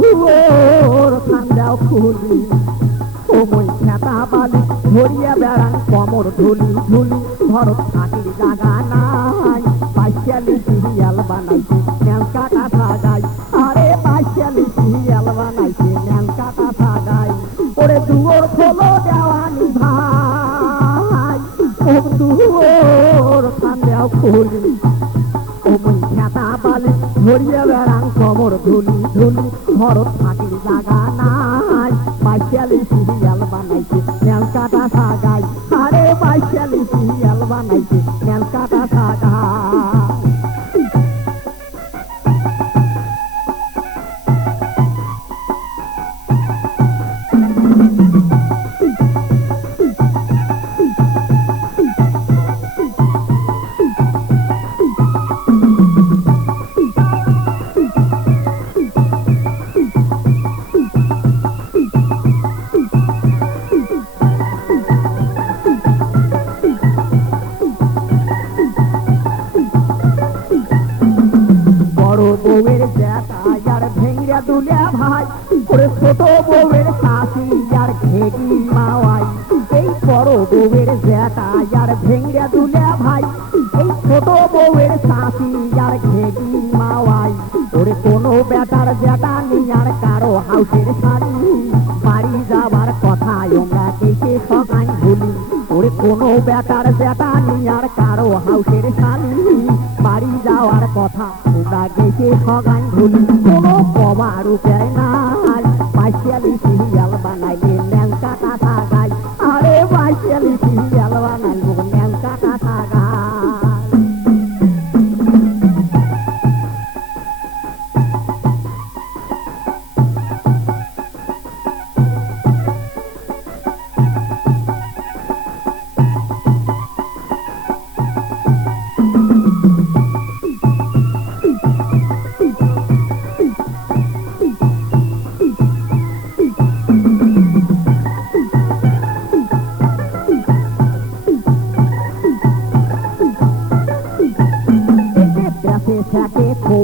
দুয়োর ঠান্ডাও খুলি মই খেতা বালি ধরিয়া বেড়ান কমর ধুলি ধুলি। ভরত থাকলি জাগা নাই, পাইশালি সিরিয়াল বানাইছে কাটা সাগাই আরে পাইশালি সিরিয়াল বানাইছে কাটা সাগাই ওরে দুয়োর খোলো দেওয়ানি ভাই। দুয়োর ঠান্ডাও খুলি ধরিয়া বেড়ান কবর ধুলি ধুলি ভরত থাকলি জাগা নাই। বাইশালি সিরিয়াল বানাইছে নেলকাটা সাগাই। আরে বাইশালি সিরিয়াল বানাইছে নেল বউয়ের জ্যাঠা আর ভেঙ্গা দুলিয়া ভাই, ওরে ছোট বউয়ের শাশি আর ঘেগি মাওয়াই। এই বড় বউয়ের জ্যাঠা আর ভেঙ্গা দুলিয়া ভাই, এই ছোট বউয়ের শাশি আর ঘেগি মাওয়াই। ওরে কোনো বেটার জ্যাঠা নেই আর কারও হাউসের শাড়ি বাড়ি যাবার কথা আমরা কেটে সকাই ভুলি? ওরে কোনো বেটার সগান ভুলি কোনো কবার উপায় নাই পাইশালি সিরিয়াল বানাইলে ন্যাং কাটা থাকাই আরে পাইশালি সিরিয়াল বানাইব ন্যাং কাটা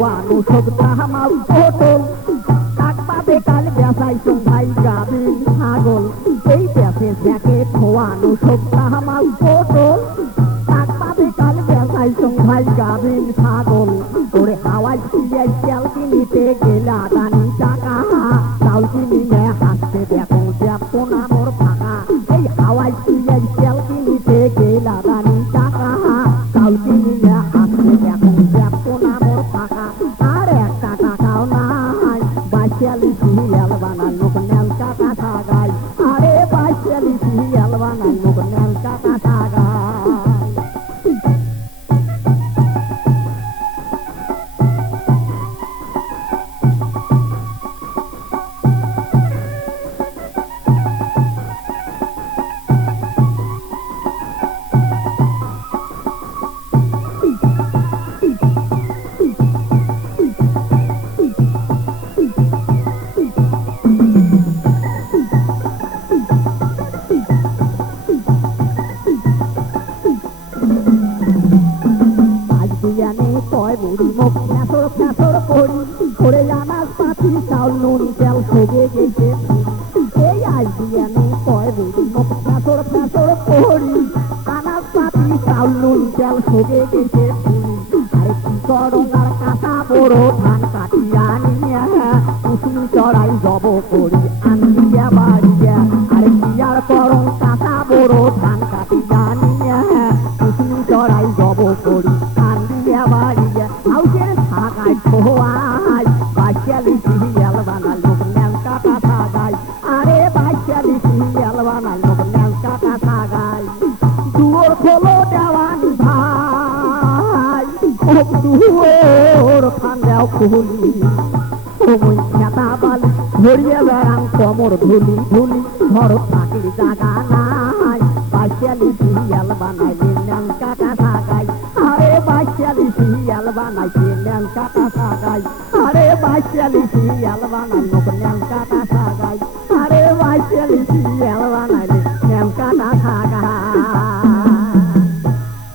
খোয়ানো সব তাহামাল পটল। কাকপাবে কাল ব্যাসাই ভাই গাবি ছাগল। এই ব্যাসে থাকে খোয়ানো সব তাহামাল পটল। গেলা দানি টাকা। চাল কিনিলে হাসতে দেখো Mm-hmm. কয় বুড়ি মুখ ফ্যাসর ফ্যাসর করি করে আনাজ পাতি, চাউল, নুন, তেল সবে গেছে। এই আজ বিয়ানে কয় বুড়ি মুখ ফ্যাসর ফ্যাসর করি আনাজ পাতি, চাউল, নুন, তেল সবে গেছে। আরে কি করো আর কাঁচা বড়, ধান কাটিয়া নিয়া কুসুমি চড়াই জব করি আনিয়া বাড়িয়া দুয়োর খান্দাও খুলি। ওই খেতা বালি, ধরিয়ে বানাইছে ন্যাং কাটা থাকাই আরে বাচ্চালি সিরিয়াল বানাইলো ন্যাং কাটা থাকাই আরে ন্যাং কাটা থাকাই